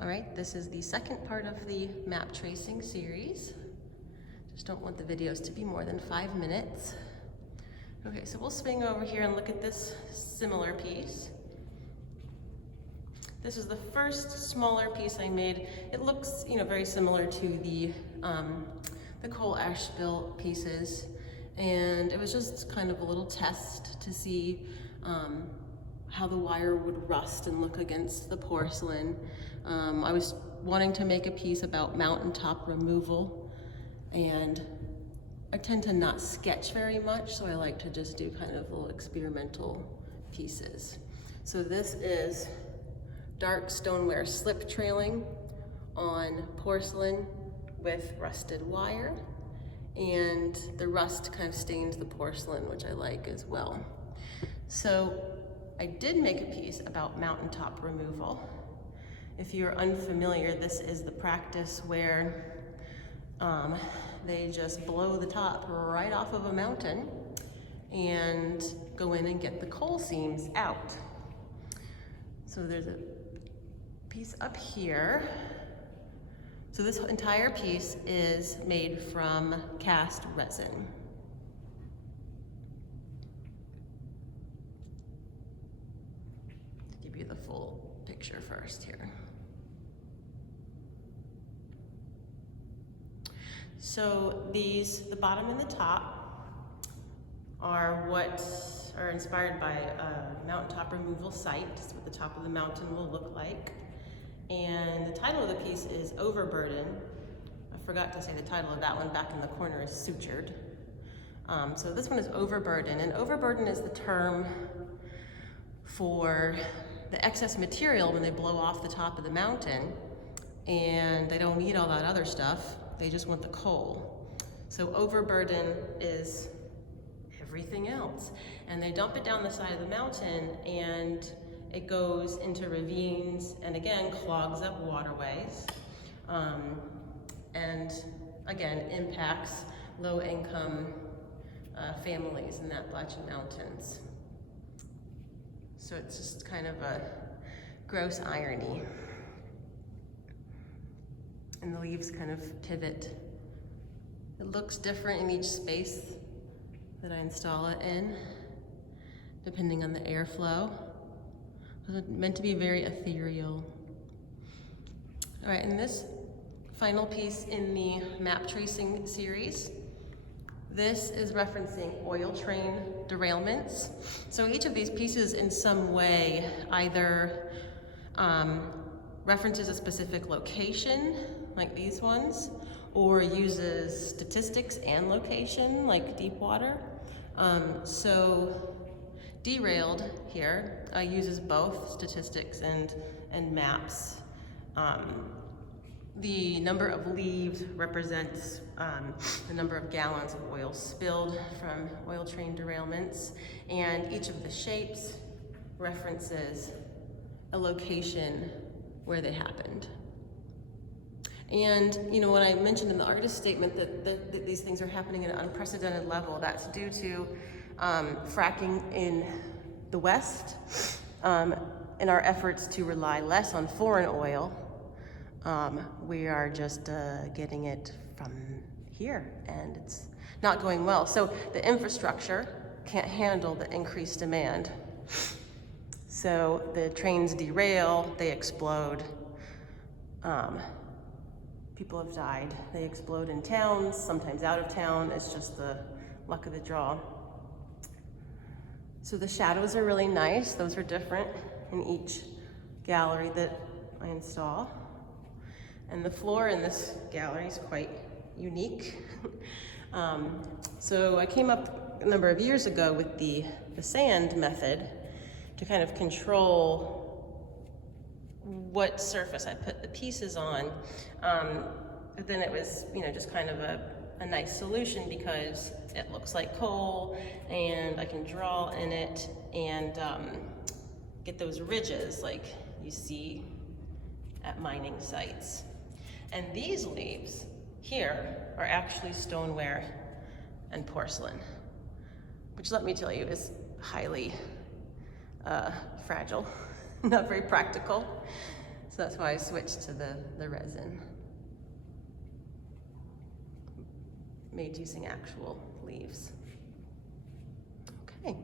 All right, this is the second part of the map tracing series. Just don't want the videos to be more than 5 minutes. Okay, so we'll swing over here and look at this similar piece. This is the first smaller piece I made. It looks, very similar to the coal ash spill pieces, and it was just kind of a little test to see how the wire would rust and look against the porcelain. I was wanting to make a piece about mountaintop removal, and I tend to not sketch very much, so I like to just do kind of little experimental pieces. So this is dark stoneware slip trailing on porcelain with rusted wire, and the rust kind of stains the porcelain, which I like as well. So I did make a piece about mountaintop removal. If you're unfamiliar, this is the practice where they just blow the top right off of a mountain and go in and get the coal seams out. So there's a piece up here. So this entire piece is made from cast resin. To give you the full picture first here. So the bottom and the top are what are inspired by a mountaintop removal site. This is what the top of the mountain will look like. And the title of the piece is Overburden. I forgot to say the title of that one back in the corner is Sutured. So this one is Overburden, and overburden is the term for the excess material when they blow off the top of the mountain and they don't need all that other stuff. They just want the coal. So overburden is everything else. And they dump it down the side of the mountain, and it goes into ravines and again clogs up waterways. And again, impacts low-income families in the Appalachian Mountains. So it's just kind of a gross irony. And the leaves kind of pivot. It looks different in each space that I install it in, depending on the airflow. It's meant to be very ethereal. All right, and this final piece in the map tracing series, this is referencing oil train derailments. So each of these pieces in some way either references a specific location, like these ones, or uses statistics and location, like deep water. So Derailed here uses both statistics and maps. The number of leaves represents the number of gallons of oil spilled from oil train derailments, and each of the shapes references a location where they happened. And when I mentioned in the artist statement that these things are happening at an unprecedented level, that's due to fracking in the West, in our efforts to rely less on foreign oil. We are just getting it from here, and it's not going well. So the infrastructure can't handle the increased demand. So the trains derail, they explode. People have died. They explode in towns, sometimes out of town. It's just the luck of the draw. So the shadows are really nice. Those are different in each gallery that I install. And the floor in this gallery is quite unique. So I came up a number of years ago with the sand method to kind of control what surface I put the pieces on. But then it was, just kind of a nice solution because it looks like coal, and I can draw in it and get those ridges like you see at mining sites. And these leaves here are actually stoneware and porcelain, which, let me tell you, is highly fragile, not very practical. So So that's why I switched to the resin. Made using actual leaves. Okay.